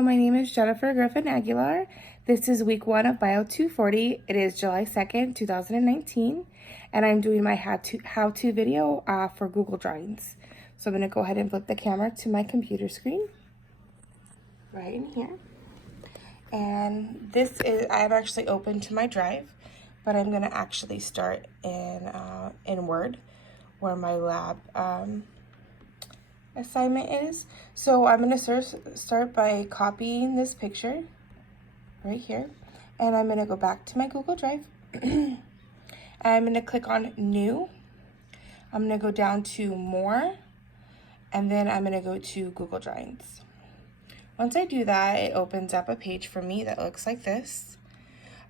Hello, my name is Jennifer Griffin Aguilar. This is week 1 of Bio 240. It is July 2nd, 2019, and I'm doing my how-to video for Google Drawings. So I'm going to go ahead and flip the camera to my computer screen right in here. And this is, I'm actually open to my drive, but I'm going to actually start in Word, where my lab assignment is. So I'm going to start by copying this picture right here, and I'm going to go back to my Google Drive. I'm going to click on New. I'm going to go down to More, and then I'm going to go to Google Drawings. Once I do that, it opens up a page for me that looks like this.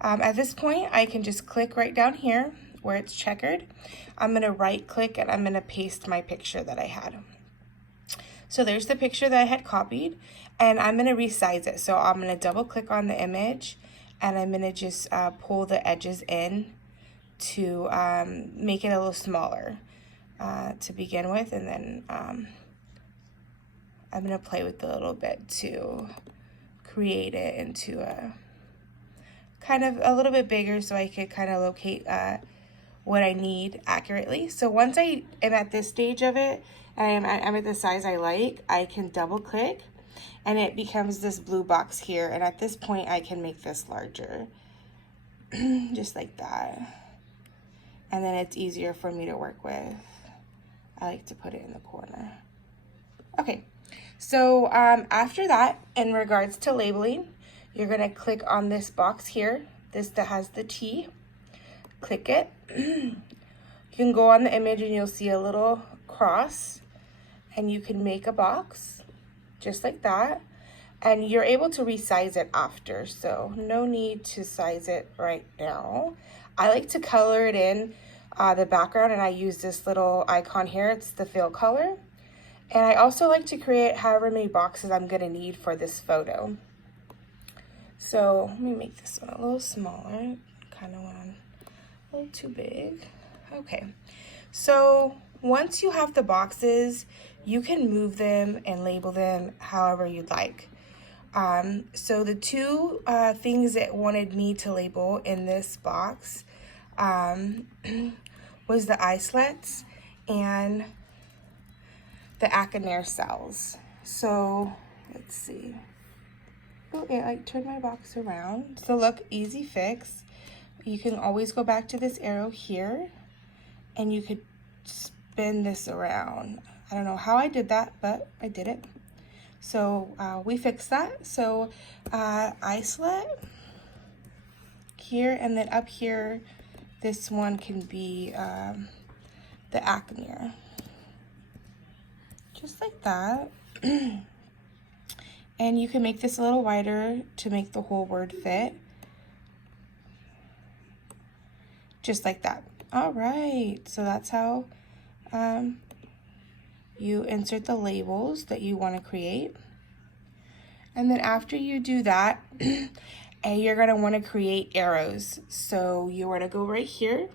At this point, I can just click right down here where it's checkered. I'm going to right click and I'm going to paste my picture that I had. So there's the picture that I had copied, and I'm going to resize it. So I'm going to double click on the image, and I'm going to just pull the edges in to make it a little smaller to begin with, and then I'm going to play with it a little bit to create it into a kind of a little bit bigger so I could kind of locate what I need accurately. So once I am at this stage of it, and I'm at the size I like, I can double click and it becomes this blue box here. And at this point, I can make this larger, just like that. And then it's easier for me to work with. I like to put it in the corner. Okay, so after that, in regards to labeling, you're gonna click on this box here, this that has the T. Click it. You can go on the image and you'll see a little cross, and you can make a box just like that, and you're able to resize it after, so no need to size it right now. I like to color it in the background, and I use this little icon here. It's the fill color, and I also like to create however many boxes I'm gonna need for this photo. So let me make this one a little smaller. Kind of went on a little too big. Okay, so once you have the boxes, you can move them and label them however you'd like. So the two things that wanted me to label in this box was the islets and the Achener cells. So let's see. Okay, I turned my box around. So look, easy fix. You can always go back to this arrow here, and you could spin this around. I don't know how I did that, but I did it. So we fixed that. So islet here, and then up here, this one can be the Achener. Just like that. And you can make this a little wider to make the whole word fit. Just like that. All right, so that's how you insert the labels that you want to create. And then after you do that, you're going to want to create arrows. So you want to go right here,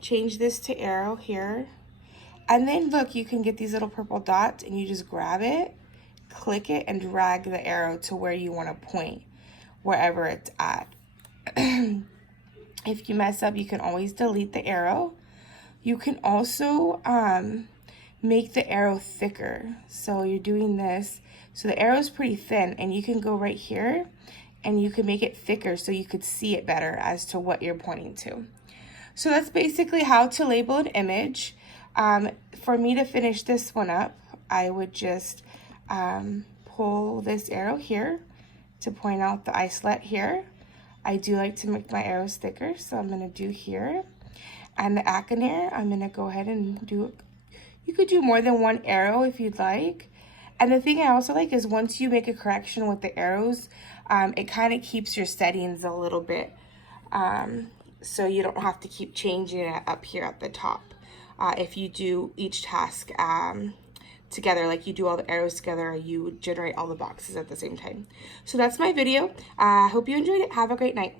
change this to arrow here. And then look, you can get these little purple dots, and you just grab it, click it, and drag the arrow to where you want to point, wherever it's at. If you mess up, you can always delete the arrow. You can also make the arrow thicker. So you're doing this. So the arrow is pretty thin, and you can go right here and you can make it thicker so you could see it better as to what you're pointing to. So that's basically how to label an image. For me to finish this one up, I would just pull this arrow here to point out the islet here. I do like to make my arrows thicker, so I'm going to do here. And the Achener, I'm going to go ahead and do, you could do more than one arrow if you'd like. And the thing I also like is once you make a correction with the arrows, it kind of keeps your settings a little bit, so you don't have to keep changing it up here at the top. If you do each task together, like you do all the arrows together, you generate all the boxes at the same time. So that's my video. I hope you enjoyed it. Have a great night.